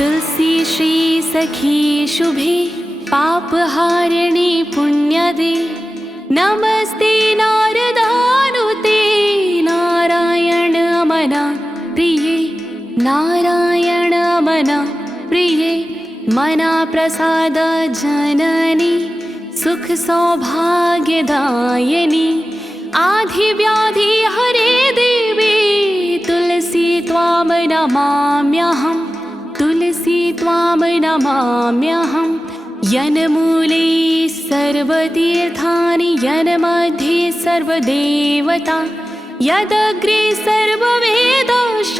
तुलसी श्री सखी शुभे पापहारिणी पुण्यदे नमस्ते नारदानुते नारायण अमना प्रिये नारायण अमना प्रिये मना प्रसाद जननी सुख सौभाग्यदायिनी आधि व्याधि हरे देवी तुलसी त्वां नमाम्यहं तुलसी त्वां नमाम्यहं यन्मूले सर्वतीर्थानि यन्मध्ये सर्वदेवता यदग्रे सर्ववेदाश्च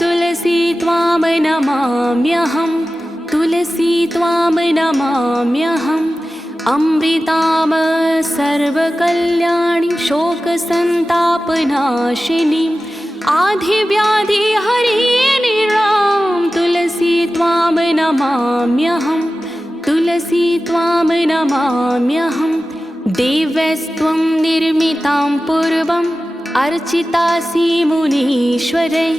तुलसी त्वां नमाम्यहं तुलसी त्वां नमाम्यहम् अमृताम सर्वकल्याणी शोकसन्तापनाशिनी आधिव्याधि हरिणीरां तुलसी त्वां नमाम्यहं तुलसी त्वां नमाम्यहं देवस्त्वं निर्मितां पूर्वम् अर्चितासि मुनीश्वरै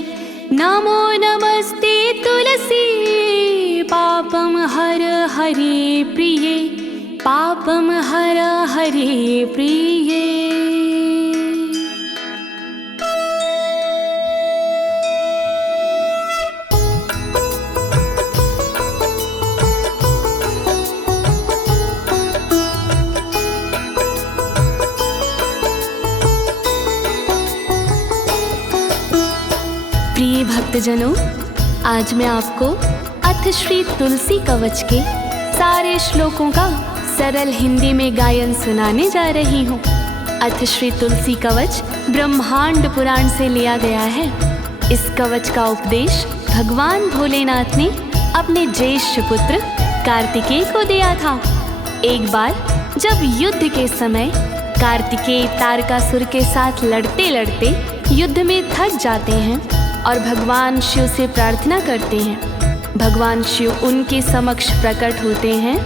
नमो नमस्ते तुलसी पापं हर हरे प्रिये पापं हर हरे प्रिये। प्रिय भक्तजनों, आज मैं आपको अथ श्री तुलसी कवच के सारे श्लोकों का सरल हिंदी में गायन सुनाने जा रही हूँ। अथ श्री तुलसी कवच ब्रह्मांड पुराण से लिया गया है। इस कवच का उपदेश भगवान भोलेनाथ ने अपने ज्येष्ठ पुत्र कार्तिकेय को दिया था। एक बार जब युद्ध के समय कार्तिकेय तारकासुर के साथ लड़ते लड़ते युद्ध में थक जाते हैं और भगवान शिव से प्रार्थना करते हैं। भगवान शिव उनके समक्ष प्रकट होते हैं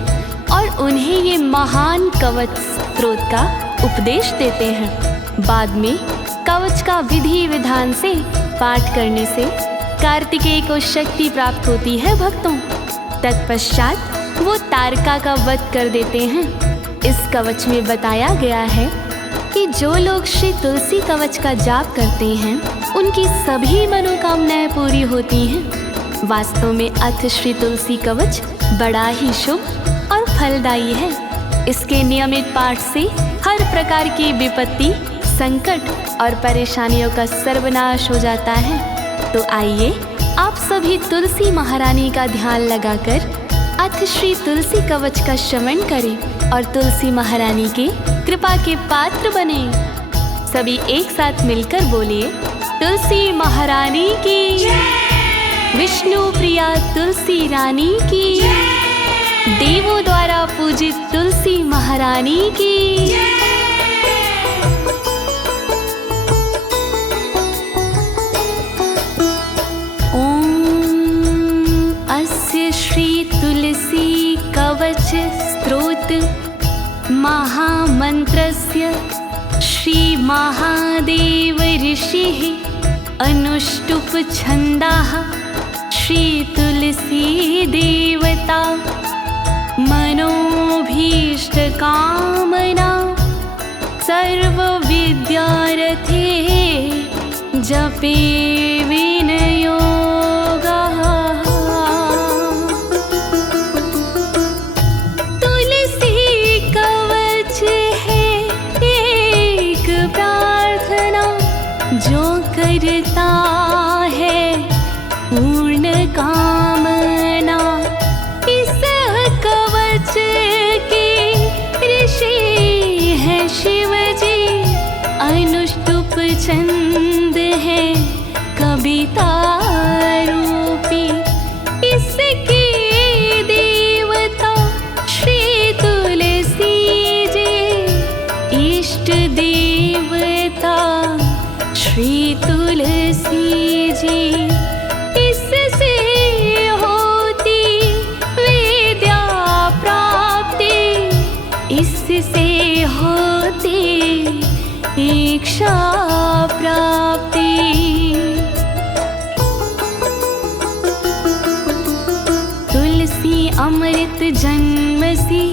और उन्हें ये महान कवच स्त्रोत का उपदेश देते हैं। बाद में कवच का विधि विधान से पाठ करने से कार्तिकेय को शक्ति प्राप्त होती है भक्तों। तत्पश्चात वो तारका का वध कर देते हैं। इस कवच में बताया गया है कि जो लोग श्री तुलसी कवच का जाप करते हैं उनकी सभी मनोकामनाएं पूरी होती हैं। वास्तव में अथ श्री तुलसी कवच बड़ा ही शुभ और फलदायी है। इसके नियमित पाठ से हर प्रकार की विपत्ति, संकट और परेशानियों का सर्वनाश हो जाता है। तो आइए आप सभी तुलसी महारानी का ध्यान लगाकर अथ श्री तुलसी कवच का श्रवण करें और तुलसी महारानी के कृपा के पात्र बने। सभी एक साथ मिलकर बोलिए, तुलसी महारानी की, विष्णु प्रिया तुलसी रानी की, देवों द्वारा पूजित तुलसी महारानी की। ओम अस्य श्री तुलसी कवच स्तोत्र महामंत्रस्य श्री महादेव ऋषिः अनुष्टुप छंदाः श्री तुलसी देवता मनोभीष्ट कामना सर्व विद्यार्थे जपे विनियोगः। तुलसी कवच है एक प्रार्थना जो करता है पूर्ण कामना। इस कवच के ऋषि हैं शिव जी, अनुष्टुप छंद है कविता रूपी। इसकी देवता श्री तुलसी जी, इष्ट देवता श्री तुलसी जी। इससे होती विद्या प्राप्ति, इससे होती इच्छा प्राप्ति। अमृत जन्मसि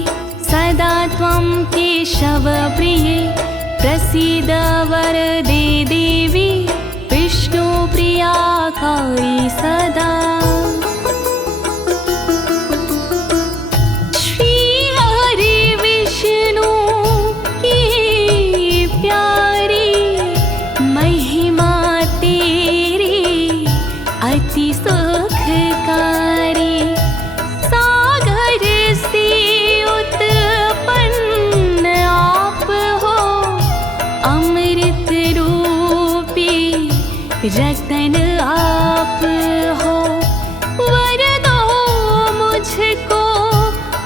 सदा त्वं केशवप्रिये प्रसीद वरदे देवी विष्णुप्रियाकारि सदा। श्री हरि विष्णु की प्यारी महिमा तेरी अति सुखकारी। सागर से उत्पन्न आप हो अमृत रूपी रतन आप हो। वर दो मुझको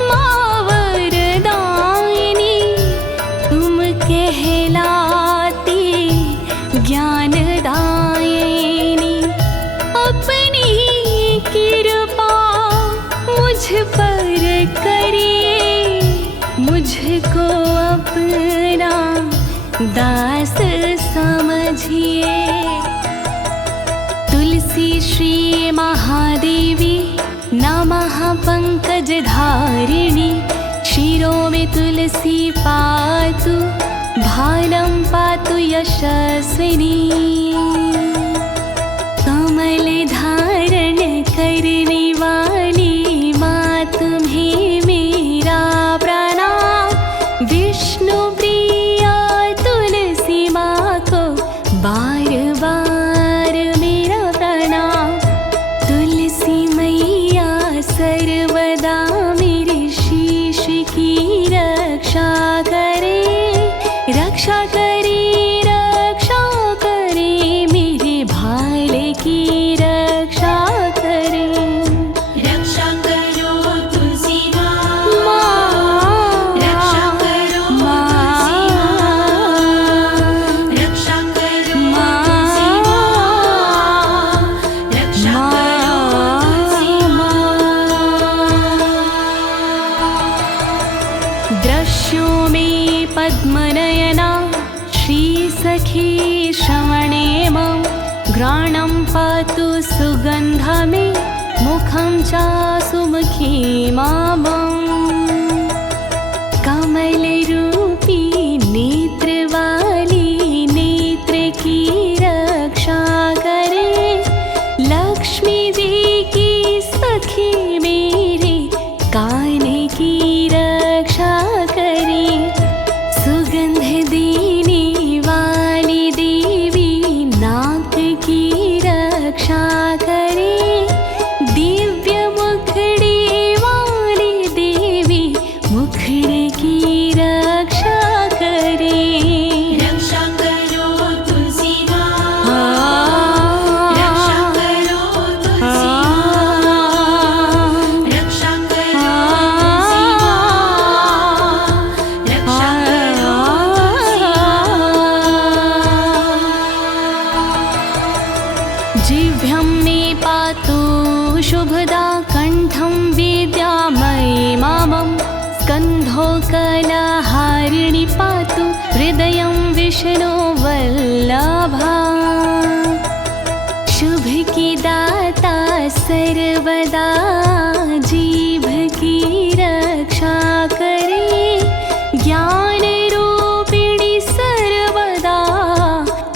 माँ वरदायिनी तुम कहलाती ज्ञानदायिनी। अपनी कृपा मुझ पर करिए मुझको अपना दास समझिए। तुलसी श्री महादेवी नमः पंकजधारिणी शिरो में तुलसी पातु भालं पातु यशस्विनी। कमल धारण करने वाली माँ तुम्हें मेरा प्रणाम। विष्णु प्रिया तुलसी माँ को बार बार मेरा प्रणाम। तुलसी मैया सर्वदा मेरे शीश की रक्षा करे, रक्षा करे, रक्षा करे, मेरे भाले की रक्षा करे। रक्षा करो तुलसी माँ, रक्षा करो तुलसी माँ, रक्षा करो तुलसी माँ, रक्षा करो तुलसी माँ। दृश्यों में पद्मनयना श्री सखी श्रवणे मम घ्राणं पातु सुगन्धमे मुखं च सुमुखी मामम्। कमलरूपी नेत्रवाली नेत्र की रक्षा करे। लक्ष्मी जी की सखी मेरे कान की रक्षा करे। सुगंध देने वाली देवी नाक की रक्षा करे। दिव्य मुखड़े वाली देवी मुखड़े की रक्षा करे। रक्षा करो तुलसी माँ, रक्षा करो तुलसी माँ, रक्षा करो तुलसी माँ, रक्षा करो तुलसी माँ। जिह्व्यं मे पातु शुभदा कंठं विद्यामयी मामं। स्कन्धो कलाहारिणि पातु हृदयं विष्णु वल्लभा। शुभ की दाता सर्वदा जीभ की रक्षा करे। ज्ञान रूपिणी सर्वदा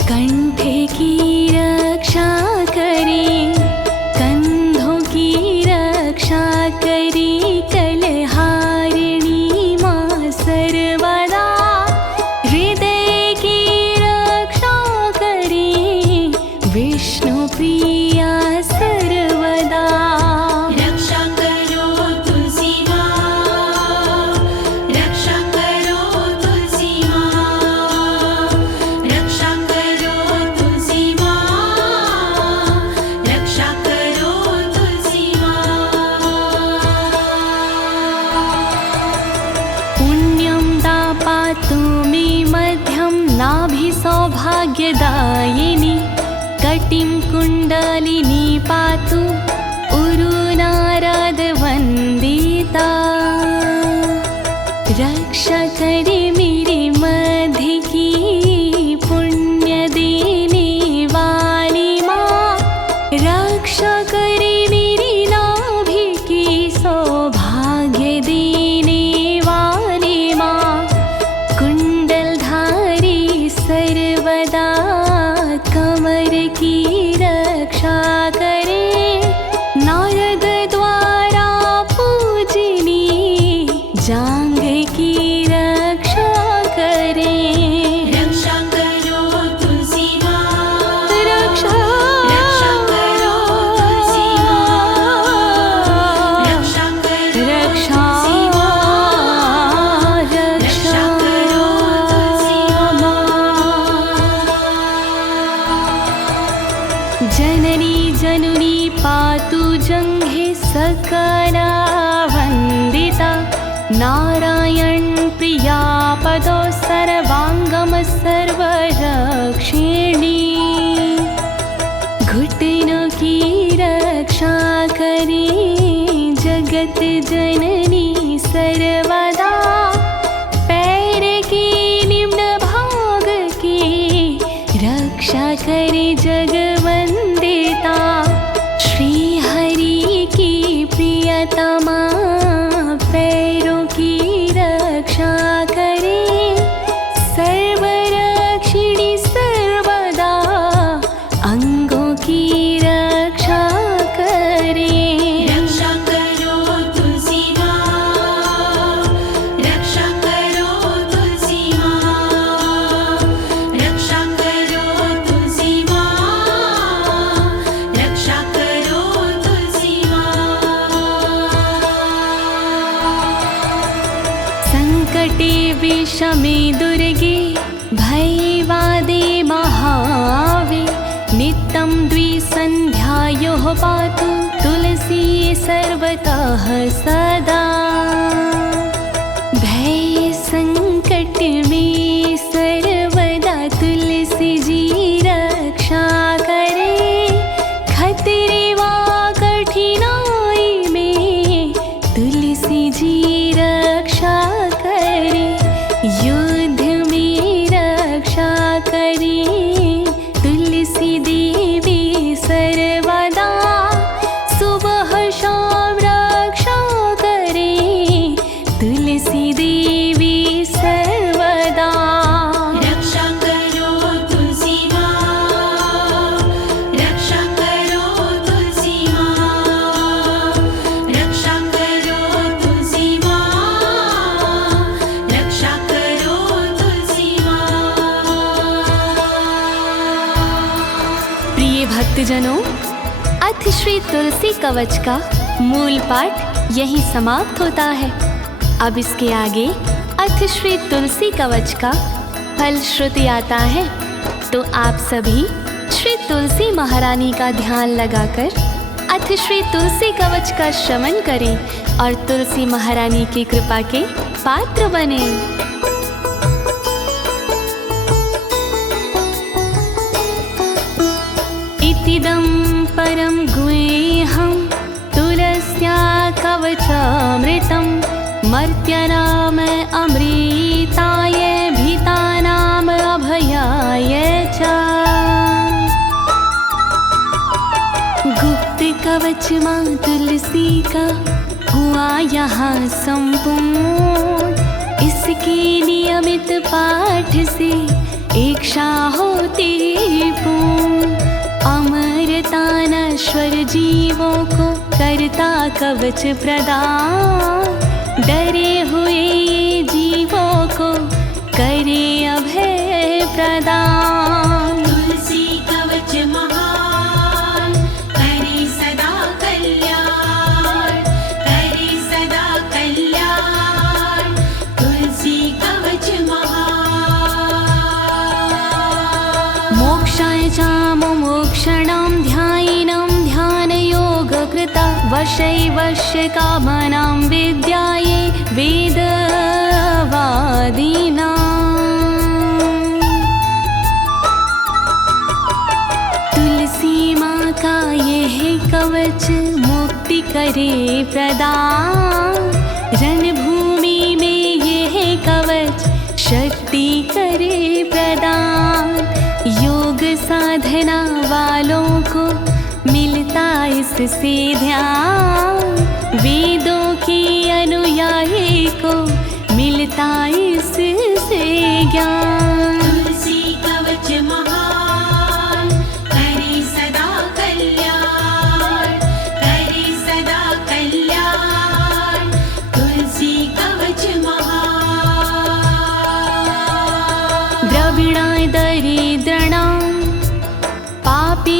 कंठ की रक्षा करे। कंधों की रक्षा करे। कलहारिणी माँ सर्वदा हृदय की रक्षा करे। विष्णु प्रिया सर्वदा। रक्षा करो तुलसी माँ, रक्षा करो तुलसी माँ, रक्षा करो तुलसी माँ, रक्षा करो तुलसी माँ। पुण्यं दा पातु मे मध्यं नाभि सौभाग्यदायिनी। कटिं कुण्डलिनी पातु उरुनारद वन्दिता। रक्षा करे मेरे मध्य की पुण्य देने वाली माँ। रक्षा करे मेरी नाभि की सौभाग्य की रक्षा करे। नारद द्वारा पूजनी जांग की रक्षा करे। रक्षा करो तुलसी माँ, रक्षा करो तुलसी माँ, रक्षा करो रक्षा तुलसी माँ, रक्षा करो तुलसी माँ। जननी जनुनी पातु जङ्घे सकला वन्दिता। नारायण प्रिया पदो सर्वांगम सर्वरक्षिणी। घुटनों की रक्षा करे जगत जननी सर्वदा। पैर के निम्न भाग की रक्षा करे जगवंदिता। श्री हरि की प्रियतमा पैरों की रक्षा करे। सर्वरक्षिणी सर्वदा अंगों की रक्षा करे। रक्षा करो तुलसी माँ, रक्षा करो तुलसी माँ, रक्षा करो तुलसी माँ, रक्षा करो तुलसी माँ। संकटे विषमे दुर्गे भैवादे महावे। नित्यं द्विसन्ध्यायोः पातु तुलसी सर्वतः सदा। भय संकट में सर्वदा तुलसी जी रक्षा करे। खतरे वा कठिनाई में तुलसी जी रक्षा करे। युद्ध में रक्षा करे तुलसी देवी सर्वदा। सुबह शाम रक्षा करे तुलसी देवी सर्वदा। रक्षा करो तुलसी माँ, रक्षा करो तुलसी माँ, रक्षा करो तुलसी माँ, रक्षा करो तुलसी माँ। प्रिय भक्तजनों, अथ श्री तुलसी कवच का मूल पाठ यहीं समाप्त होता है। अब इसके आगे अथ श्री तुलसी कवच का फलश्रुति आता है। तो आप सभी श्री तुलसी महारानी का ध्यान लगाकर अथ श्री तुलसी कवच का श्रवण करें और तुलसी महारानी की कृपा के पात्र बने। इतिदं परम गुह्यं तुलस्या कवचामृतं। मर्त्यानाम अमृताय भीतानाम अभयाय च। गुप्त कवच माँ तुलसी का हुआ यहाँ संपूर्ण। इसके नियमित पाठ से इच्छा होती पूर्ण। अमरता नश्वर जीवों को करता कवच प्रदान। डरे हुए ये जीवों को करे अभय प्रदान। तुलसी कवच महान, करे सदा कल्याण, करे सदा कल्याण। तुलसी कवच महान। मोक्षाय च मुमुक्षणां ध्यायिनं ध्यानयोगकृता। वशै वश्य कामनां विद्यायै वेदवादिनां। तुलसी माँ का यह कवच मुक्ति करे प्रदान। रणभूमि में यह कवच शक्ति करे प्रदान। योग साधना वालों को मिलता इससे ध्यान। वेदों के अनुयायी को मिलता इससे ज्ञान। तुलसी कवच महान, करे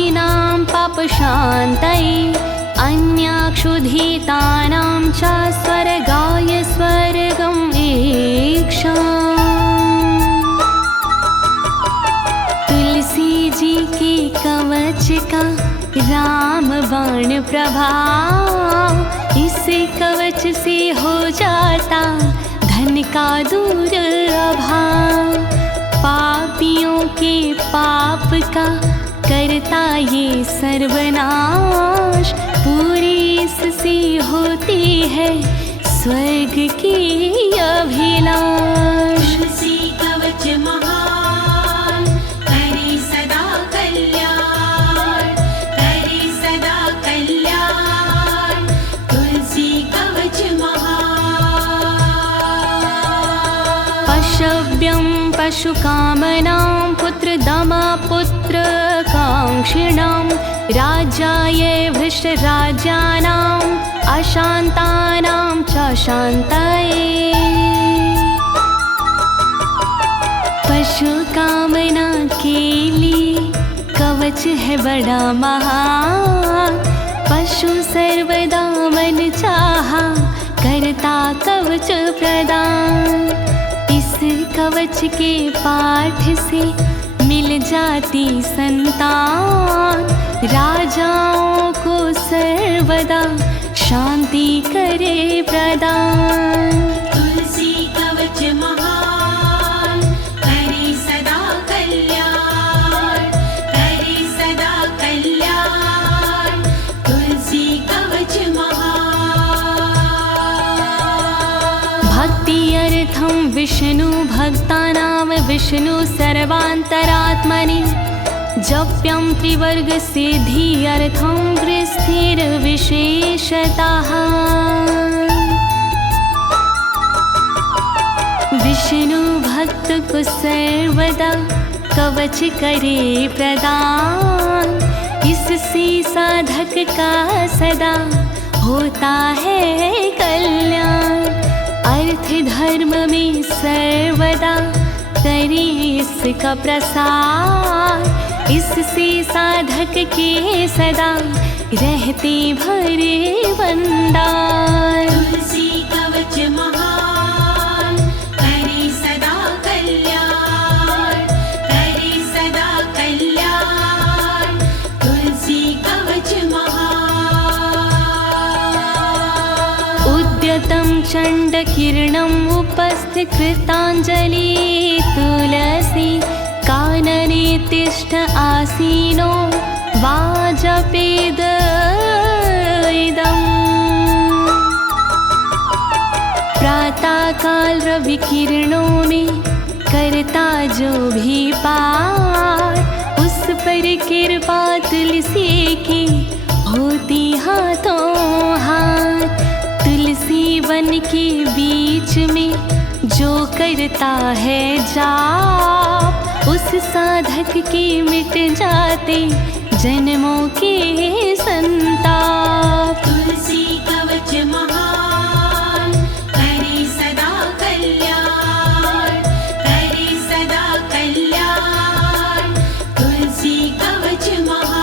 पापिनां पापशान्तये अन्याक्षुधितानां च स्वर्गाय स्वर्गम् ईक्षाम्। तुलसी जी के कवच का राम बाण प्रभाव, इस कवच से हो जाता धन का दूर अभाव। पापियों के पाप का करता ये सर्वनाश, पूरी इससे होती है स्वर्ग की अभिलाष। तुलसी कवच महान करे सदा कल्याण, करे सदा कल्याण। तुलसी कवच महान। पशव्यं पशुकामनां पुत्रदमपुत्रकाङ्क्षिणां राज्याय भ्रष्टराज्यानाम् अशान्तानां च शान्तये। पशु कामना के लिए कवच है बड़ा महान, पशु सर्वदा मन चाहा करता कवच प्रदान। इस कवच के पाठ से मिल जाती संतान, राजाओं को सर्वदा शांति करे प्रदान। तुलसी कवच महान करे सदा कल्याण, करे सदा कल्याण। तुलसी कवच महान। भक्ति अर्थं विष्णु भक्तानां विष्णु सर्वान्तरात्मनि, जप्यं त्रिवर्ग सिद्धि अर्थं गृहस्थिर विशेषतः। विष्णु भक्त को सर्वदा कवच करे प्रदान, इससे साधक का सदा होता है कल्याण। अर्थ धर्म में सर्वदा करे इसका प्रसार, इससे साधक के सदा रहते भरे भंडार। तुलसी कवच महान करे सदा कल्याण, करे सदा कल्याण। तुलसी कवच महान। उद्यतं चण्डकिरणम् उपस्थिकृताञ्जलि तुलसी, कानने तिष्ठ आसीनो वाजपेद इदम्। प्रातःकाल रवि किरणों में करता जो भी पार, उस पर कृपा तुलसी की होती हाथों हाथ। तुलसी वन के बीच में जो करता है जाप, उस साधक के मिट जाते जन्मों के संताप। तुलसी कवच महान करे सदा कल्याण, करे सदा कल्याण। तुलसी कवच महान।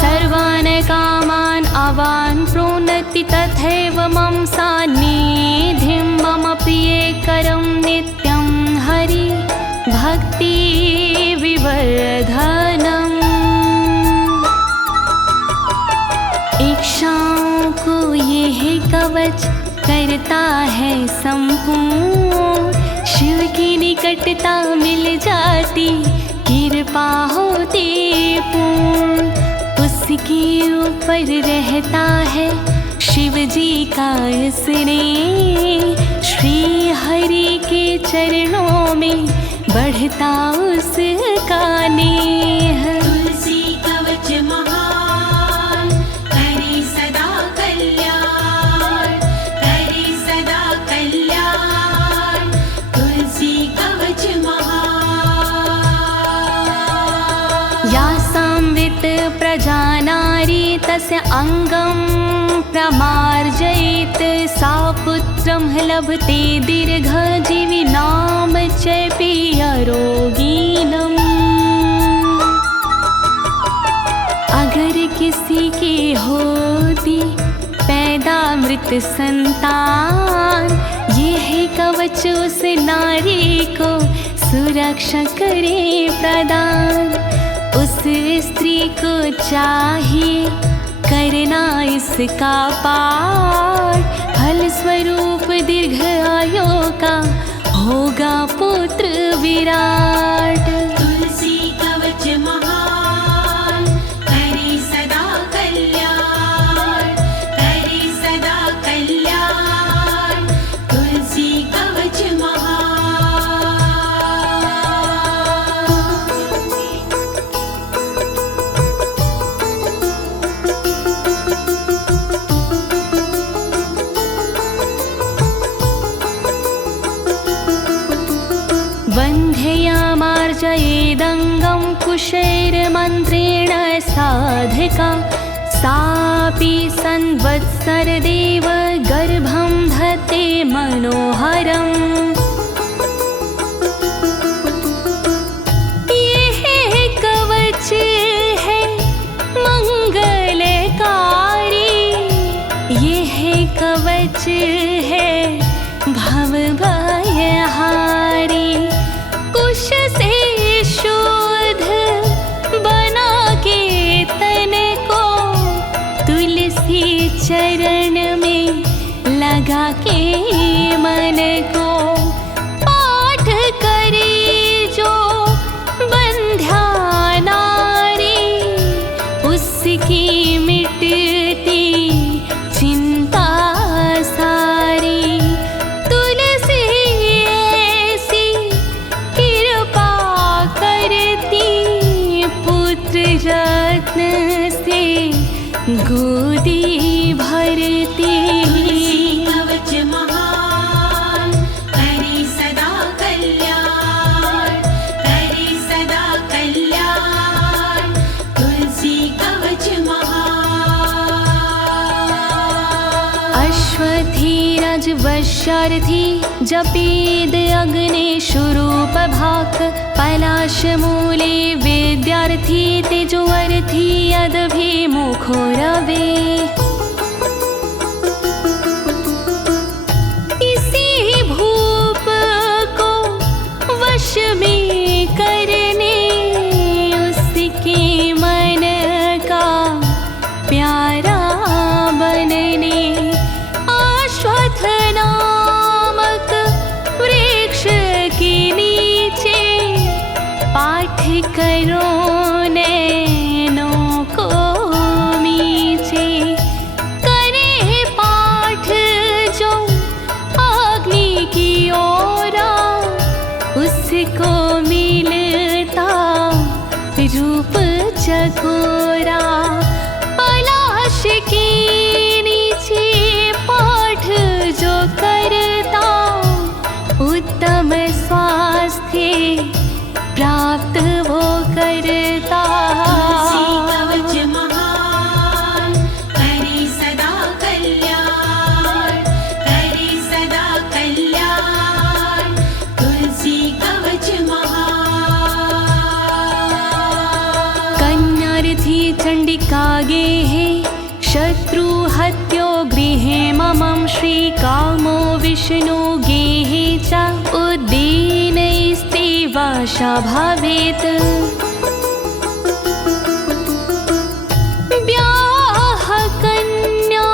सर्वान् कामान् अवान् प्रोन्नति तथैव मम सान्निध्यं मम प्रिये करं नित्यं हरि भक्ति विवर्धनम्। इच्छाओं को यह कवच करता है संपूर्ण, शिव की निकटता मिल जाती कृपा होती पूर्ण। उसके ऊपर रहता है शिव जी का स्नेह, श्री हरि के चरणों में बढ़ता उसका नेह। तुलसी कवच महान करे सदा कल्याण, करे सदा कल्याण। तुलसी कवच महान। या संवित प्रजानारी तस्य अंगं प्रमार्जयेत्, सा पुत्रं लभते दीर्घजीवी नाम चैपि आरोगीणम्। किसी की होती पैदा मृत संतान, ये है कवच उस नारी को सुरक्षा करे प्रदान। उस स्त्री को चाहिए करना इसका पाठ, फल स्वरूप दीर्घ आयु का होगा पुत्र विराट। तुलसी कवच महान करे सदा कल्याण, करे सदा कल्याण। तुलसी कवच महान। बन्धयामार्जयेदङ्गं कुशैर्मन्त्रेण साधका, सापि संवत्सरदेव गर्भं धत्ते मनोहरम्। ये कवच है मंगलकारी, ये कवच है भवभयहारी। कुश से शुद्ध बना के तन को तुलसी चरण में लगा के मन को, पाठ करे जो बंध्या नारी, उसकी मिटती चिंता सारी। तुलसी ऐसी कृपा करती, पुत्र रत्न से गोदी भरती। तुलसी कवच महान करे सदा कल्याण, करे सदा कल्याण। तुलसी कवच महान। अश्वत्थीरज वश्यार्थी जपेद अग्नेशुरूप भाक, पलाश मूले विद्यार्थी तेजोअर्थी अदभिमुखो रवे। इसी भूप को वश में करने, उसके मन का प्यारा बनने, अश्वत्थ नामक वृक्ष के नीचे पाठ करो नैनों को मीचे। करे पाठ जो अग्नि की ओरा, उसको मिलता रूप चकोरा। पलाश के नीचे पाठ जो करता, उत्तम स्वास्थ्य प्राप्त वो करता। तुलसी कवच महान करे सदा कल्याण, करे सदा कल्याण। तुलसी कवच महान। कन्यार्थी चंडिका गेहे, शत्रु हत्यो गृहे ममं, श्रीकामो विष्णु गेहे च उद्दीनैस्ते वाशा भवेत्। ब्याह कन्या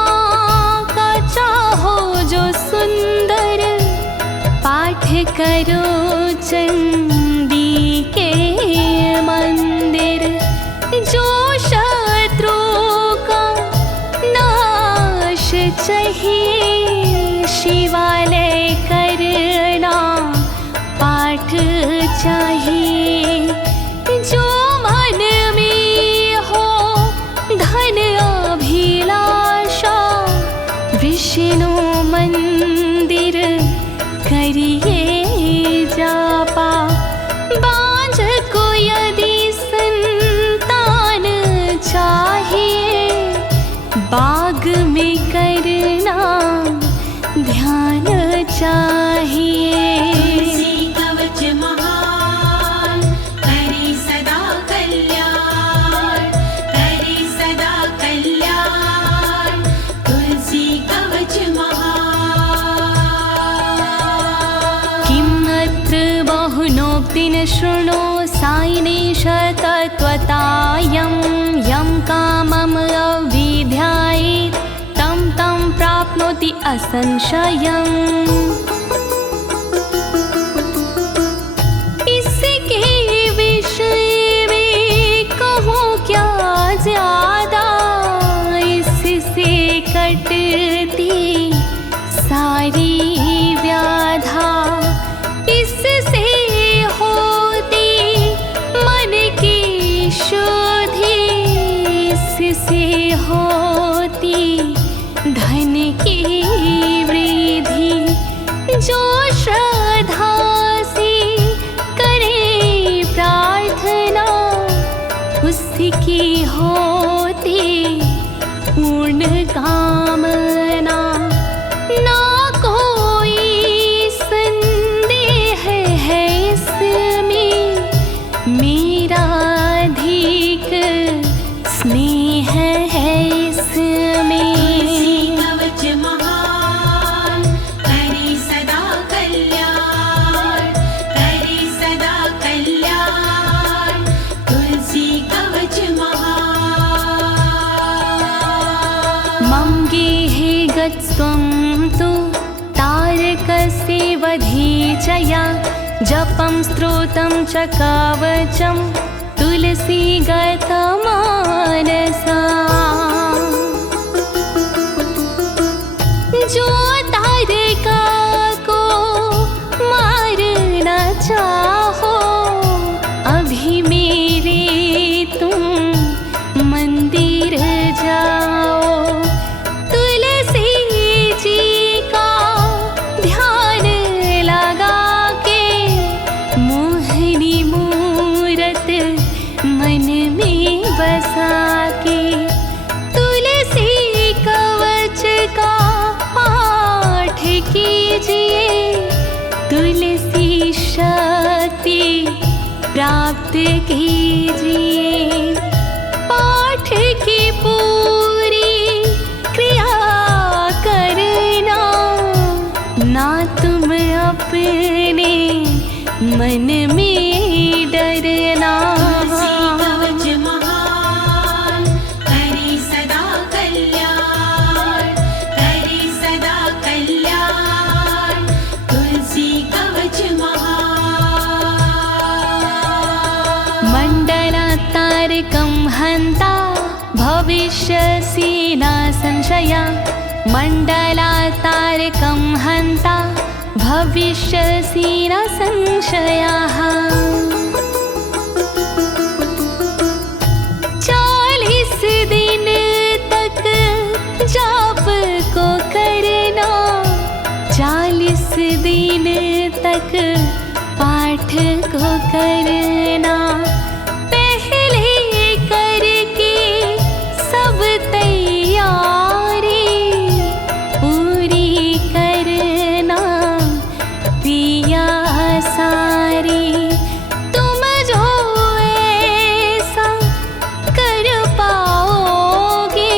का चाहो जो सुंदर, पाठ करो चंडी के मंदिर। जो शत्रु का नाश चाहिए, शिवालय करना पाठ चाहिए। अस्मिन् शृणु साईनेश तत्त्वतायं यं कामम् अभिध्यायेत् तं तं प्राप्नोति असंशयम्। इसके विषय में कहूँ क्या ज्यादा, इससे कटती सारी व्याधा, इससे होती मन की शुद्धि, इससे होती धन की वृद्धि। जो श्रद्धा से करे प्रार्थना, उसकी होती पूर्ण कामना। ना कोई संदेह है इसमें, मेरा अधिक स्नेह है इसमें। तुलसी कवच महान करे सदा कल्याण, करे सदा कल्याण। तुलसी कवच महान। मम गेहे गत्स्त्वं तु तारकस्य वधीचया, जपं स्तोत्रं च कवचं तुलसी गतमानसा। जो तारका को मारना चाहो, अभी मेरे तुम मंदिर जाओ। तुलसी जी का ध्यान लगा के, मोहिनी मूरत मन में बसा के, तुलसी कवच का पाठ कीजिए। तुलसी शक्ति प्राप्त कीजिए। पाठ की पूरी क्रिया करना, ना तुम अपने मन में डरना। तुलसी कवच महान करे सदा कल्याण, करे सदा कल्याण। तुलसी कवच महान। मण्डलातारकं हन्ता भविष्यसि न संशया, मण्डलातारकं हन्ता भविष्यसि न संशयः। 40 दिन तक जाप को करना, 40 दिन तक पाठ को करना। पहले करके सब तैयारी पूरी करना पिया सारी। तुम जो ऐसा कर पाओगे,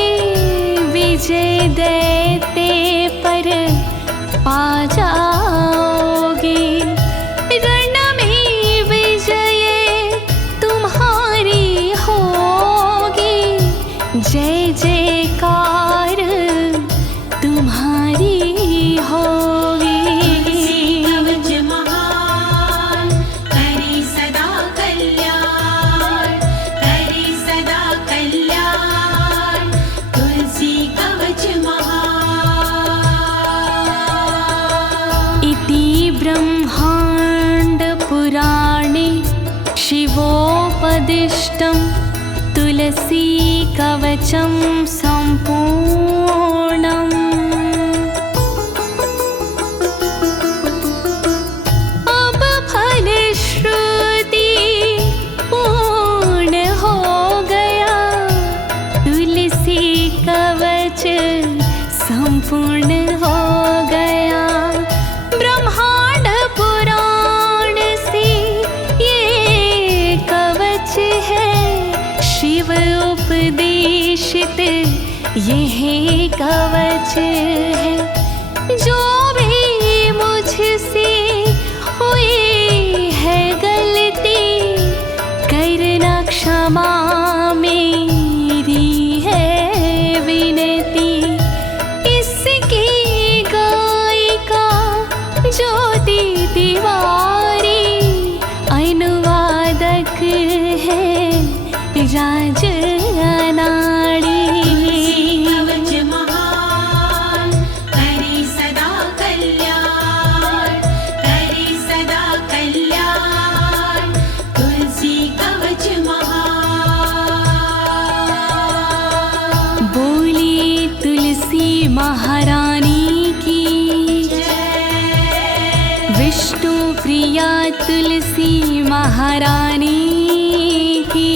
विजय दैत्य पर पा जाओगे। रण में विजय तुम्हारी होगी, जय जयकार तुम्हारी होगी। तुलसी कवच महान करे सदा कल्याण, करे सदा कल्याण। तुलसी कवच महान। इति ब्रह्मांड पुराणे शिवोपदिष्टं तुलसी कवचं सम्पूर्णम्। अब फलश्रुति पूर्ण हो गया, तुलसी कवच संपूर्ण हो गया। ब्रह्मांड पुराण से ये कवच है, शिव उपदेशित यह कवच है। जो भी मुझसे हुई है गलती, राज अनाड़ी। कवच महान करे सदा कल्याण, करे सदा कल्याण, तुलसी कवच महान। बोली तुलसी महारानी की जय, विष्णु प्रिया तुलसी महारानी की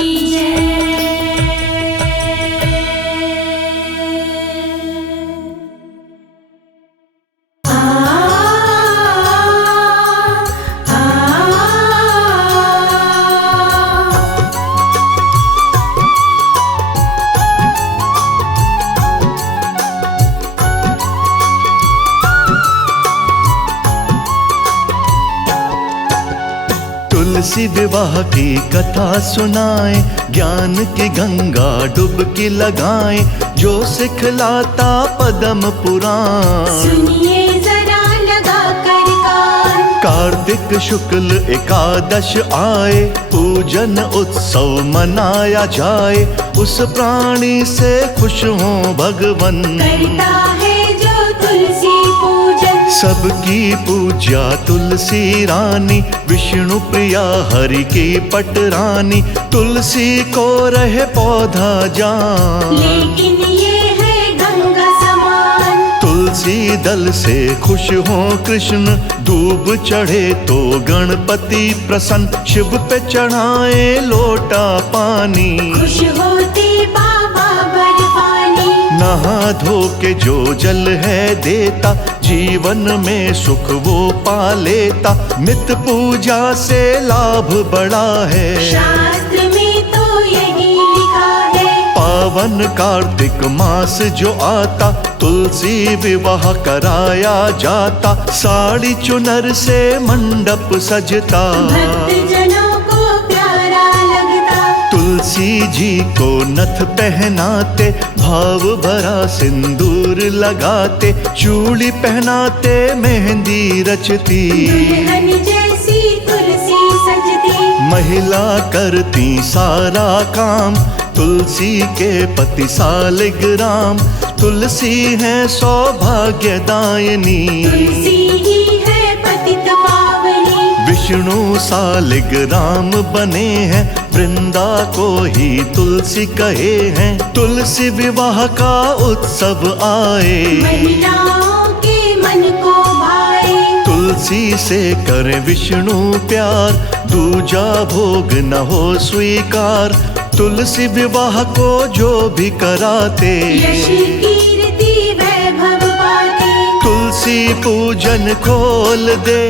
तुलसी विवाह की कथा सुनाए, ज्ञान की गंगा डुबकी लगाए, जो सिखलाता पद्म पुराण। सुनिए जरा लगा कर कान, कार्तिक शुक्ल एकादश आए, पूजन उत्सव मनाया जाए, उस प्राणी से खुश हो भगवन। करता है जो तुलसी पूजन, सबकी पूज्या तुलसी रानी, विष्णु प्रिया हरि की पटरानी, तुलसी को रहे पौधा जान। लेकिन ये है गंगा समान, तुलसी दल से खुश हो कृष्ण, दूब चढ़े तो गणपति प्रसन्न, शिव पे चढ़ाए लोटा पानी। खुश होते बाबा बर्फानी, नहा धो के जो जल है देता, जीवन में सुख वो पा लेता, नित पूजा से लाभ बड़ा है। शास्त्र में तो यही लिखा है, पावन कार्तिक मास जो आता, तुलसी विवाह कराया जाता, साड़ी चुनर से मंडप सजता, भक्त जनों को प्यारा लगता। तुलसी जी को नथ पहनाते, भाव भरा सिंदूर लगाते, चूड़ी पहनाते मेहंदी रचती, दुल्हन जैसी तुलसी सजती। महिला करती सारा काम, तुलसी के पति सालिग्राम, तुलसी है सौभाग्यदायिनी, तुलसी ही है पतित पावनी। विष्णु सालिग्राम बने हैं, वृंदा को ही तुलसी कहे हैं, तुलसी विवाह का उत्सव आए, महिलाओं के मन को भाए। तुलसी से करें विष्णु प्यार, दूजा भोग न हो स्वीकार, तुलसी विवाह को जो भी कराते, यश कीर्ति वैभव पाते। तुलसी पूजन खोल दे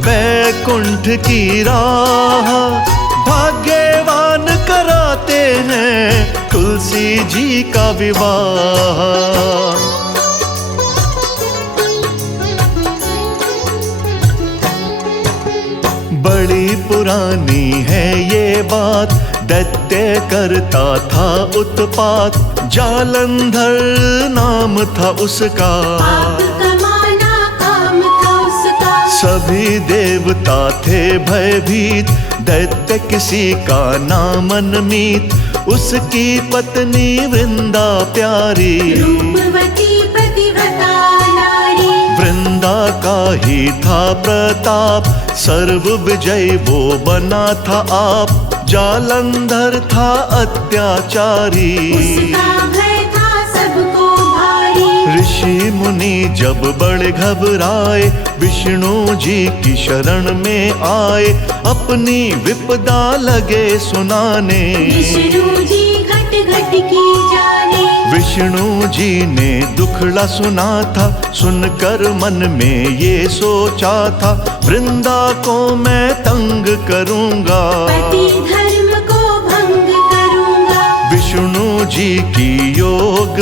वैकुंठ की राह, भाग्यवान कराते हैं तुलसी जी का विवाह। बड़ी पुरानी है ये बात, दैत्य करता था उत्पात, जालंधर नाम था उसका, पाप कमाना काम था उसका। सभी देवता थे भयभीत, दैत्य किसी का ना मनमीत, उसकी पत्नी वृंदा प्यारी, रूपवती पतिव्रता नारी। वृंदा का ही था प्रताप, सर्व विजय वो बना था आप, जालंधर था अत्याचारी, उसका भय था सबको भारी। ऋषि मुनि जब बड़े घबराए, विष्णु जी की शरण में आए, अपनी विपदा लगे सुनाने, विष्णु जी घट घट की जाने। विष्णु जी ने दुखड़ा सुना था, सुनकर मन में ये सोचा था, वृंदा को मैं तंग करूंगा, पति धर्म को भंग करूंगा। विष्णु जी की योग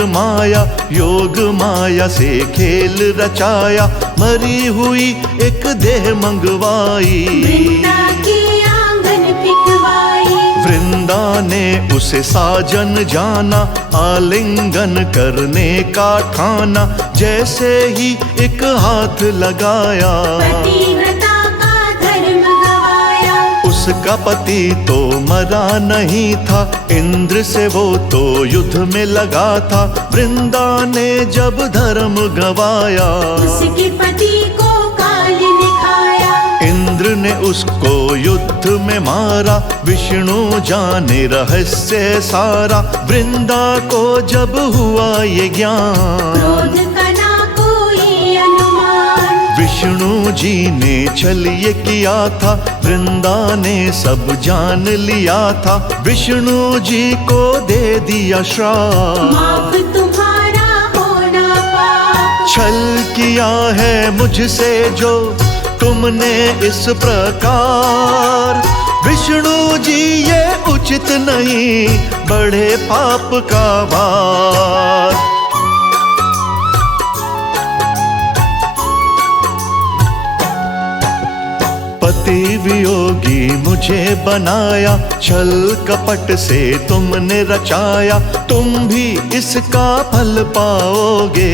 माया से खेल रचाया, मरी हुई एक देह मंगवाई, वृंदा के आंगन फिकवाई। वृंदा ने उसे साजन जाना, आलिंगन करने का ठाना, जैसे ही एक हाथ लगाया, पतिव्रता का धर्म गवाया। उस उसका पति तो मरा नहीं था, इंद्र से वो तो युद्ध में लगा था। वृंदा ने जब धर्म गवाया, उसके पति को काल ने खाया। इंद्र ने उसको युद्ध में मारा, विष्णु जाने रहस्य सारा। वृंदा को जब हुआ ये ज्ञान, क्रोध का ना कोई अनुमान। विष्णु जी ने छल ये किया था, वृंदा ने सब जान लिया था। विष्णु जी को दे दिया श्राप, माफ तुम्हारा होना पाप। छल किया है मुझसे जो तुमने इस प्रकार। विष्णु जी ये उचित नहीं, बड़े पाप का भार। पति वियोगी मुझे बनाया, छल कपट से तुमने रचाया। तुम भी इसका फल पाओगे,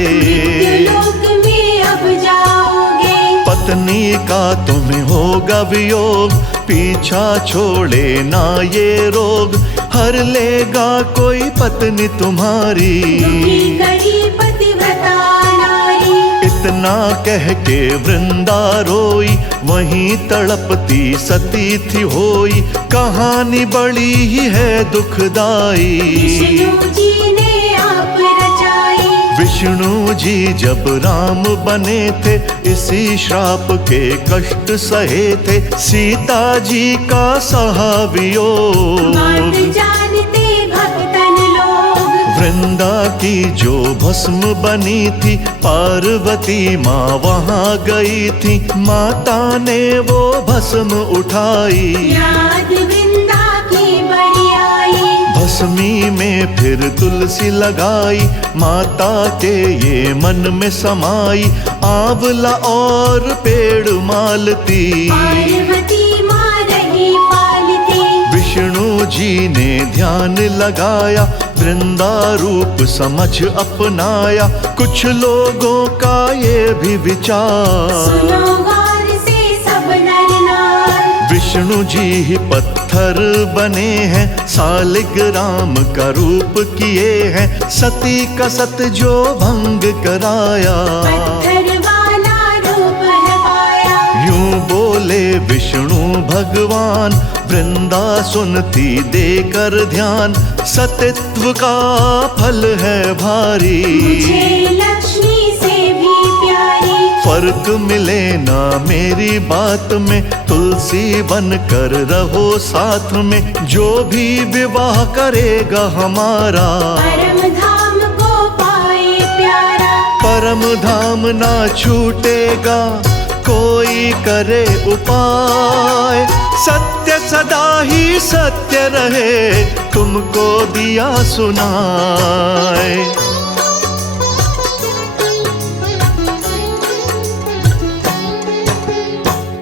लोक में अब जाओगे। पत्नी का तुम्हें होगा वियोग, पीछा छोड़े ना ये रोग। हर लेगा कोई पत्नी तुम्हारी, दुखी गरीब पतिव्रता नारी। इतना कह के वृंदा रोई, वहीं तड़पती सती थी होई। कहानी बड़ी ही है दुखदाई, विष्णु जी ने आप रचाई। विष्णु जी जब राम बने थे, इसी श्राप के कष्ट सहे थे। सीता जी का सहा वियोग, बात जानते भक्तन लोग। वृंदा की जो भस्म बनी थी, पार्वती माँ वहाँ गई थी। माता ने वो भस्म उठाई, याद वृंदा की बड़ी आई। भस्मी में फिर तुलसी लगाई, माता के ये मन में समाई। आंवला और पेड़ मालती, पार्वती माँ रही पालती। विष्णु जी ने ध्यान लगाया, वृंदा रूप समझ अपनाया। कुछ लोगों का ये भी विचार, सुनो गौर से सब नर नार। विष्णु जी ही पत्थर बने हैं, सालिग्राम का रूप किए हैं। सती का सत जो भंग कराया, पत्थर वाला रूप है पाया। यूं बोले विष्णु भगवान, वृंदा सुनती देकर ध्यान। सतित्व का फल है भारी, मुझे लक्ष्मी से भी प्यारी। फर्क मिले ना मेरी बात में, तुलसी बनकर रहो साथ में। जो भी विवाह करेगा हमारा, परम धाम को पाए प्यारा। परम धाम ना छूटेगा, कोई करे उपाय। सत्य सदा ही सत्य रहे, तुमको दिया सुनाए।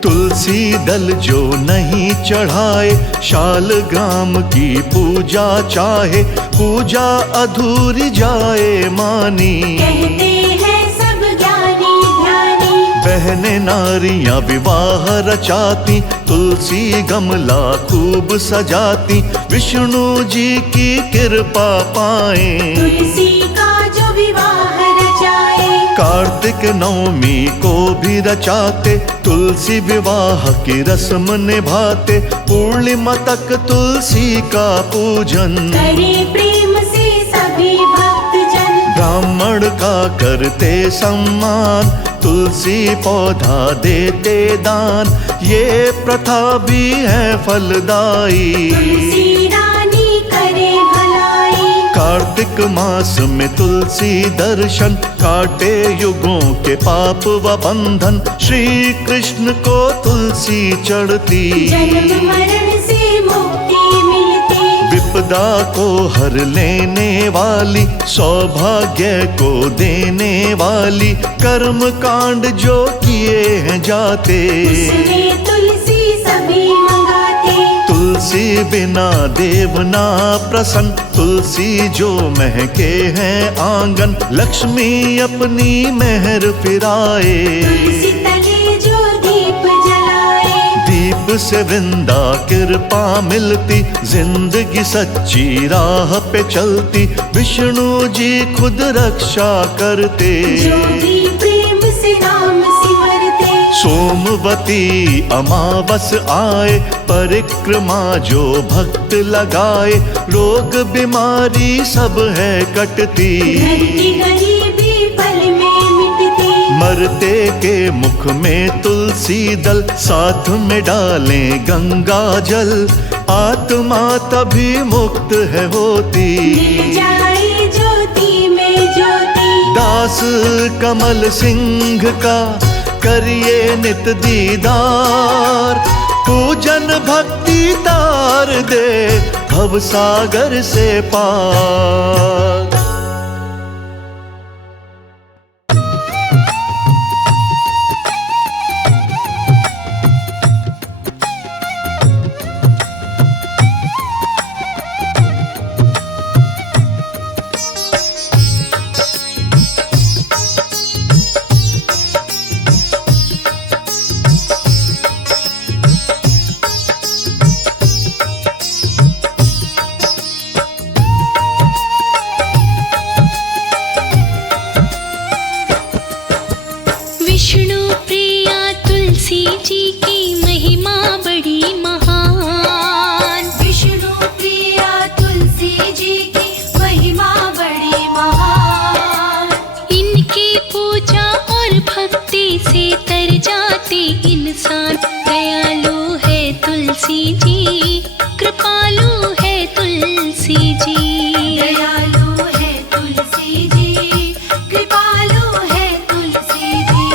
तुलसी दल जो नहीं चढ़ाए, शालग्राम की पूजा चाहे। पूजा अधूरी जाए मानी, कहते हैं सब ज्ञानी ध्यानी। बहने नारियां विवाह रचाती, तुलसी गमला खूब सजाती। विष्णु जी की कृपा पाए, तुलसी का जो विवाह रचाए। कार्तिक नवमी को भी रचाते, तुलसी विवाह की रस्म निभाते। पूर्णिमा तक तुलसी का पूजन, करे प्रेम से सभी भक्तजन। ब्राह्मण का करते सम्मान, तुलसी पौधा देते दान। ये प्रथा भी है फलदायी, तुलसी रानी करे भलाई। कार्तिक मास में तुलसी दर्शन, काटे युगों के पाप व बंधन। श्री कृष्ण को तुलसी चढ़ती, जन्म मरण से मुक्ति मिलती। विपदा को हर लेने वाली, सौभाग्य को देने वाली। कर्म कांड जो किए हैं जाते, उसमें तुलसी सभी मंगाते। तुलसी बिना देव ना प्रसन्न, तुलसी जो महके हैं आंगन। लक्ष्मी अपनी मेहर फिराए, तुलसी तले जो दीप जलाए। दीप से वृंदा कृपा मिलती, जिंदगी सच्ची राह पे चलती, विष्णु जी खुद रक्षा करते। जो भी प्रेम से नाम सिमरते, सोमवती अमावस आए, परिक्रमा जो भक्त लगाए, रोग बीमारी सब है कटती, घर की गरीबी पल में मिटती। मरते के मुख में तुलसी दल, साथ में डालें गंगा जल, आत्मा तभी मुक्त है होती। मिल जाए ज्योति में ज्योति, दास कमल सिंह का करिए नित दीदार, पूजन भक्ति तार दे भव सागर से पार। विष्णु प्रिया तुलसी जी की महिमा बड़ी महान। विष्णु प्रिया तुलसी जी की महिमा बड़ी महान। इनकी पूजा और भक्ति से तर जाते इंसान, दयालु है तुलसी जी, कृपालु है तुलसी जी। दयालु है तुलसी जी, कृपालु है तुलसी जी।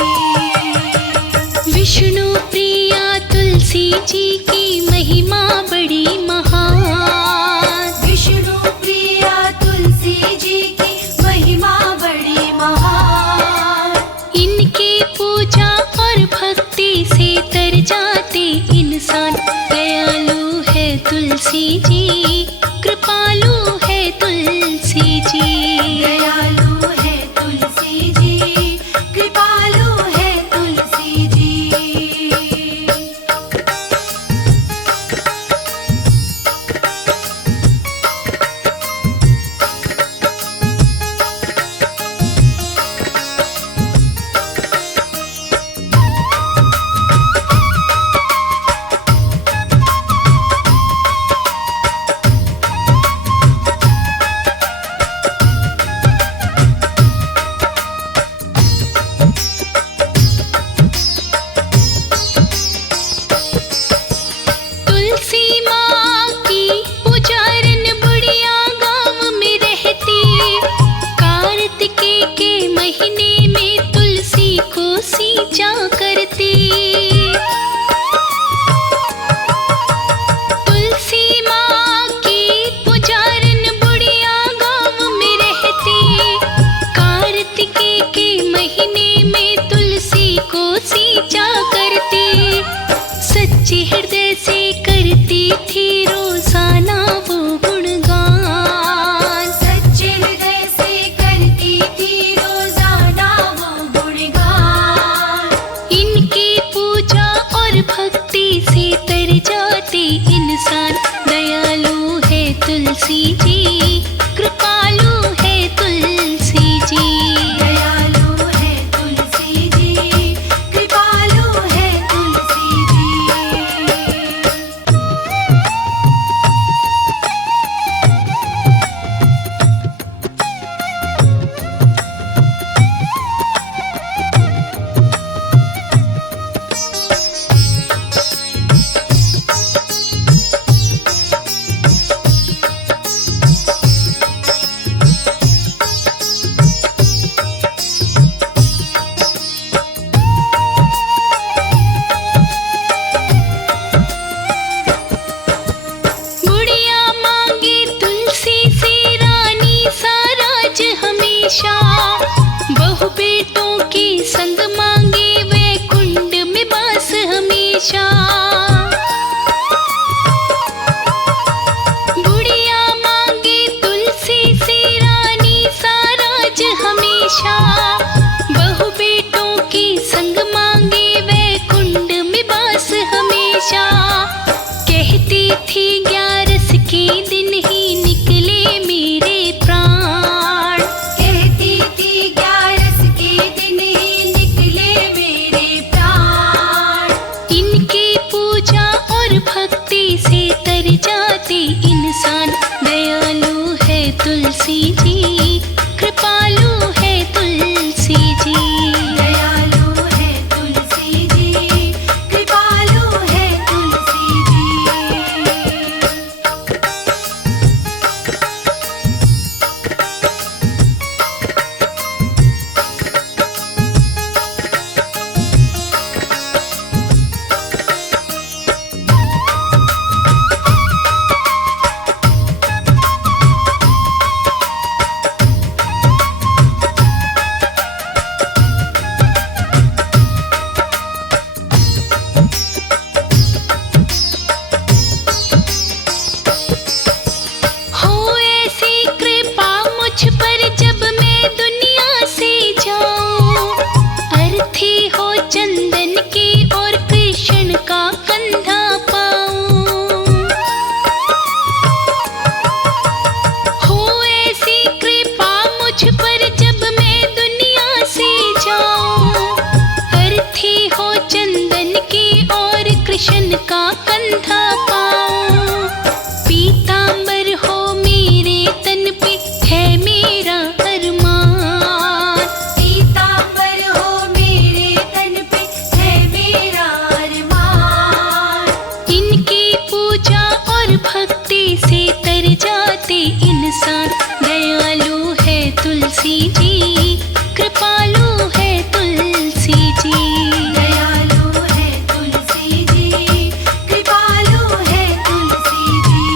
विष्णु प्रिया तुलसी जी की महिमा बड़ी महान। विष्णु प्रिया तुलसी जी की महिमा बड़ी महान। इनकी पूजा और भक्ति से तर जाते इंसान, दयालु है तुलसी जी, कृपालु है इंसान। दयालु है तुलसी जी, कृपालु है तुलसी जी। दयालु है तुलसी जी, कृपालु है तुलसी जी।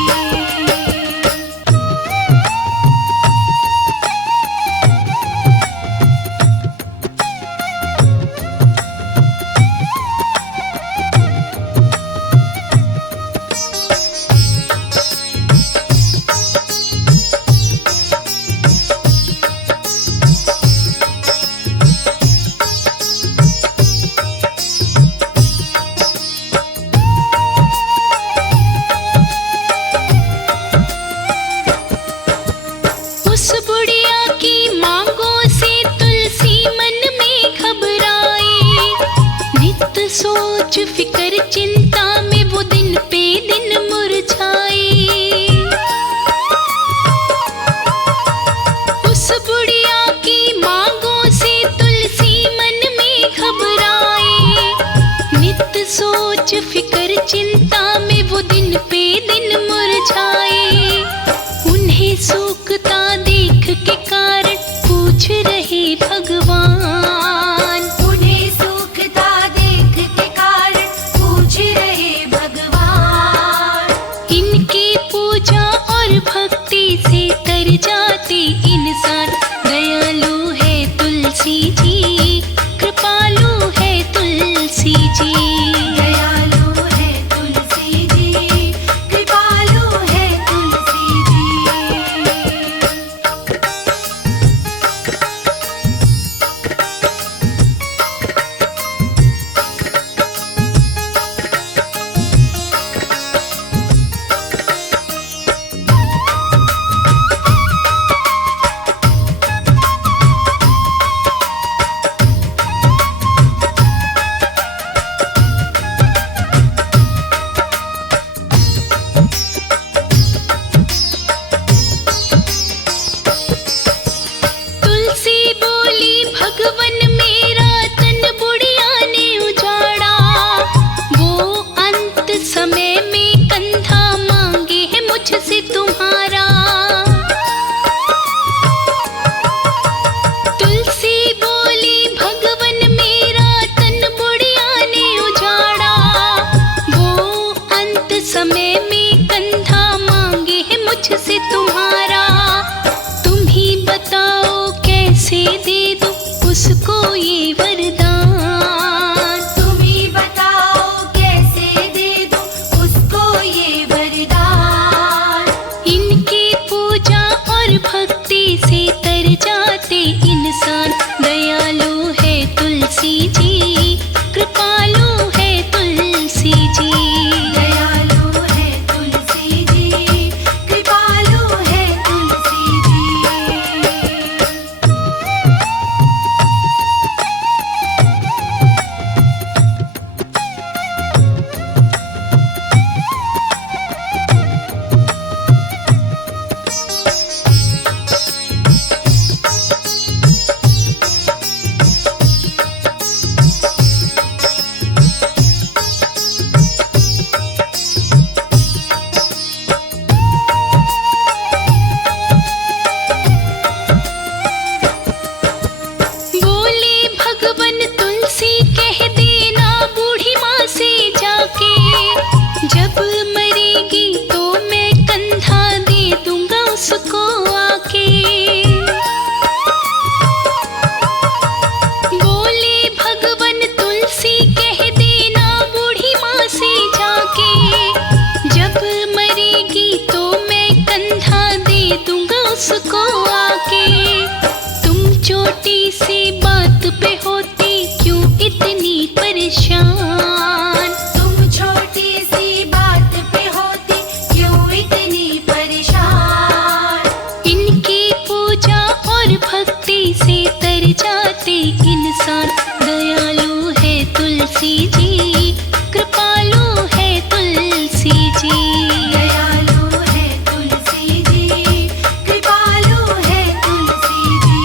उस बुढ़िया की मांगों से तुलसी मन में घबराए। नित सोच फिकर चिंता में वो दिन पे दिन मुरझाए। उस बुढ़िया की मांगों से तुलसी मन में घबराए। नित सोच फिकर चिंता में वो दिन पे दिन मुरझाए। उन्हें सूखता देख के कारण पूछ रहे भगवान। उन्हें सूखता देख के कारण पूछ रहे भगवान। इनकी पूजा और भक्ति से तर जाते इंसान। दयालु है तुलसी जी, कृपालु है तुलसी जी। दयालु है तुलसी जी, कृपालु है तुलसी जी। तुलसी बोली भगवन मेरा तन बुढ़िया ने उजाड़ा। वो अंत समय में कंधा मांगे है मुझसे तुम्हारा। तुलसी बोली भगवन मेरा तन बुढ़िया ने उजाड़ा। वो अंत समय में कंधा मांगे है मुझसे तुम्हारा। तुम ही बताओ कैसे दे दूं उसको ये वरदान। तुम ही बताओ कैसे दे दूं उसको ये वरदान। इनकी पूजा और भक्ति से तर जाते इंसान। दयालु है तुलसी जी, कृपालु है तुलसी जी। दयालु है तुलसी जी, कृपालु है तुलसी जी। बोले भगवन तुलसी कह देना बूढ़ी माँ से जाके। जब मरेगी तो मैं कंधा दे दूंगा उसको आके। बोले भगवन तुलसी कह देना बूढ़ी माँ से जाके। जब मरेगी तो मैं कंधा दे दूंगा उसको आके। तुम छोटी सी बात पे होती क्यों इतनी परेशान। तुम छोटी सी बात पे होती क्यों इतनी परेशान। इनकी पूजा और भक्ति से तर जाते इंसान। दयालु है तुलसी जी, कृपालु है तुलसी जी। दयालु है तुलसी जी, कृपालु है तुलसी जी।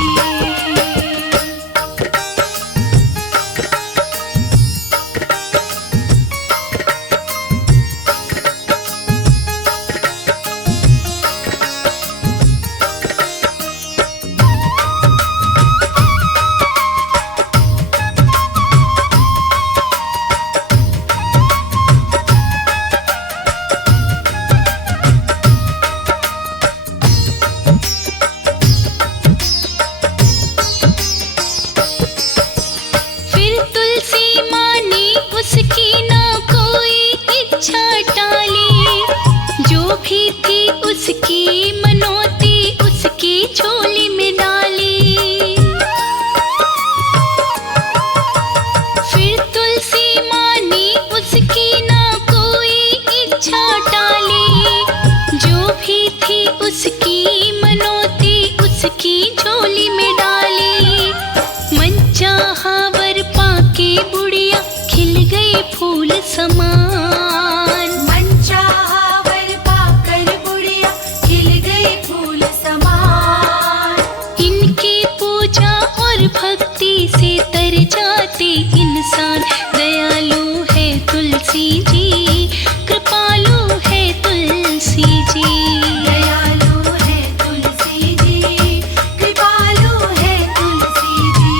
इसकी झोली में डाली। मनचाहा वर पाके बुढ़िया खिल गई फूल समान। मनचाहा वर पाकर बुढ़िया खिल गई फूल समान। इनकी पूजा और भक्ति से तर जाते इंसान। दयालु है तुलसी जी, कृपालु है तुलसी जी। दयालु है तुलसी जी, कृपालु है तुलसी जी।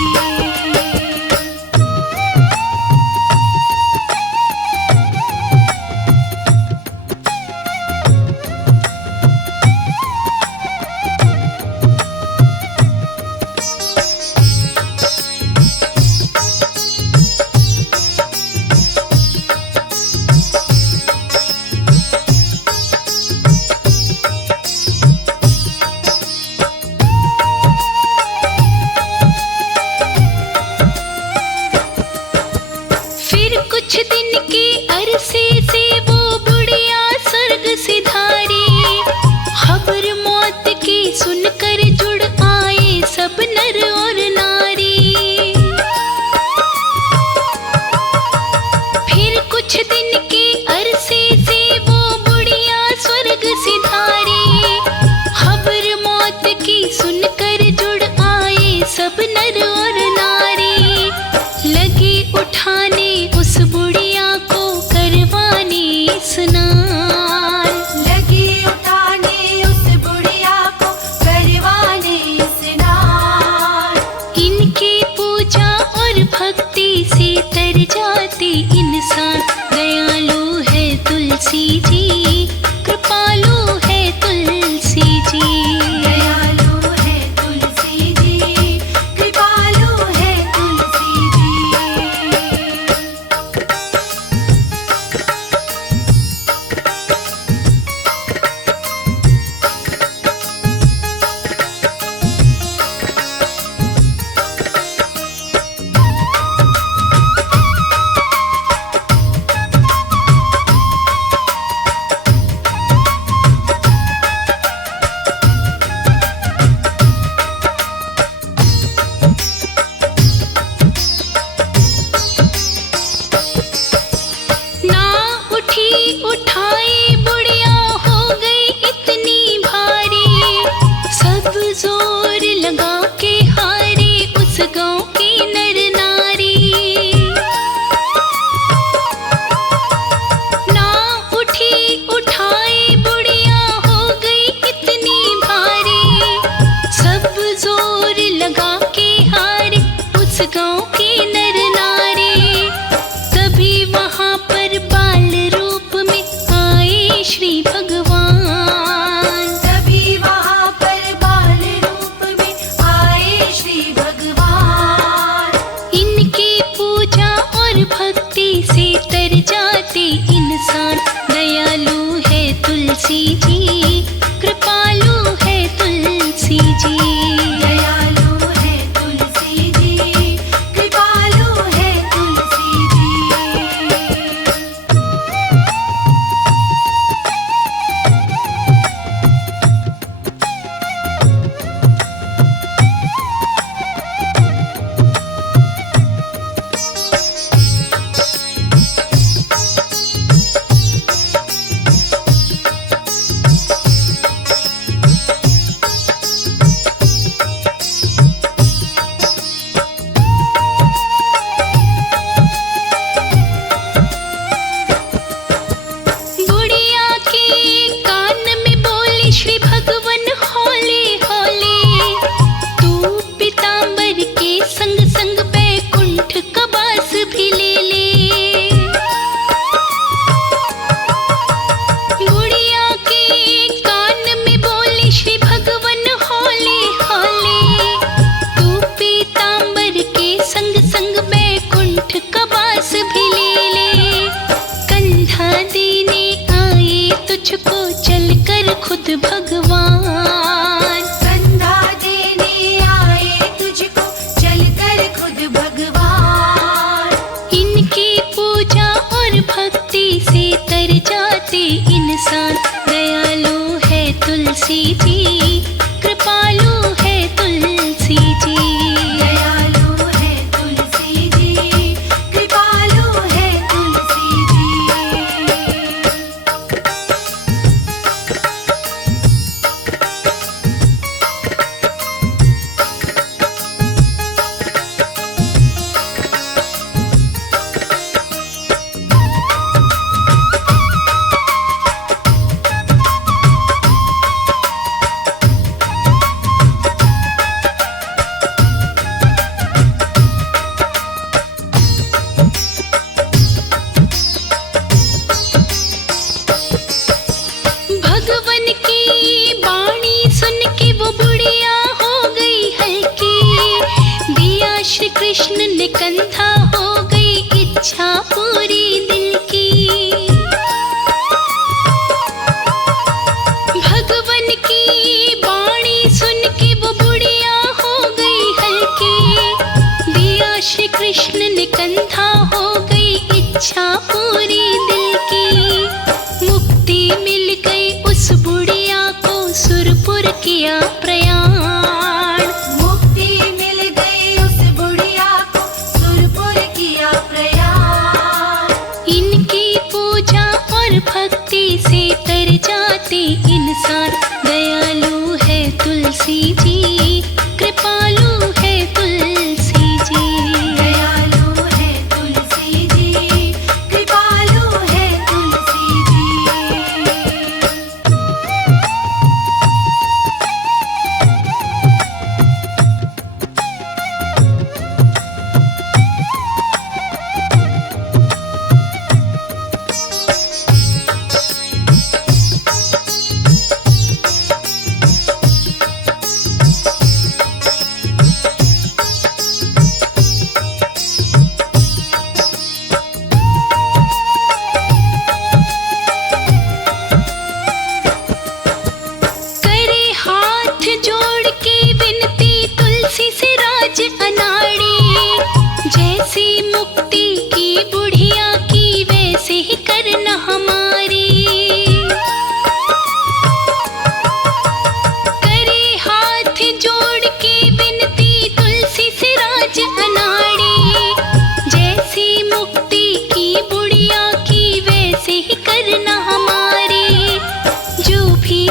फिर कुछ दिन के अरसे से वो बुढ़िया स्वर्ग सिधारी। खबर मौत की सुनकर जुड़ आए सब नर और नारी। फिर कुछ दिन के अरसे से वो बुढ़िया स्वर्ग सिधारी। खबर मौत की सुनकर जुड़ आए सब नर और नारी। लगी उठाने उस बुढ़िया को करवाने स्नान। लगी उठाने उस बुढ़िया को करवाने स्नान। इनकी पूजा और भक्ति से तर जाते इंसान। दयालु है तुलसी जी, कृपालु है तुलसी जी। दयालु है तुलसी जी, कृपालु है तुलसी जी। ना उठी उठाई बुढ़िया हो गई इतनी भारी। सब जोर लगा के हारे उस गांव की नर नारी। ना उठी उठाई बुढ़िया हो गई इतनी भारी। सब जोर लगा के हारे उस गांव की नर नारी। तभी वहां पर बाल रूप में आए श्री भगवान। तभी वहां पर बाल रूप में आए श्री भगवान। इनकी पूजा और भक्ति से तर जाते इंसान। दयालु है तुलसी जी, कृपालु है तुलसी जी। दयालु है तुलसी जी, कृपालु है तुलसी जी। बुढ़िया के कान में बोले श्री भगवन हौले हौले। तू पीतांबर के संग संग बैकुंठ का वास भी ले ले। बुढ़िया के कान में बोले श्री भगवन हौले हौले। तू पीतांबर के संग संग बैकुंठ का वास भी ले ले। कंधा देने आए तुझको चलकर खुद भगवान। कंधा देने आए तुझको चलकर खुद भगवान। इनकी पूजा और भक्ति से तर जाते इंसान। दयालु है तुलसी जी, कृपालु है तुलसी जी, कृपालु है तुलसी जी। दयालु है तुलसी जी, कृपालु है तुलसी जी। करे हाथ जोड़ के विनती तुलसी से राज अनाड़ी, जैसी मुक्ति की बुढ़िया की वैसे ही करना हमारी। करे हाथ जोड़ के विनती तुलसी से राज अनाड़ी, जैसी मुक्ति की बुढ़िया की वैसे ही करना हमारी। जो भी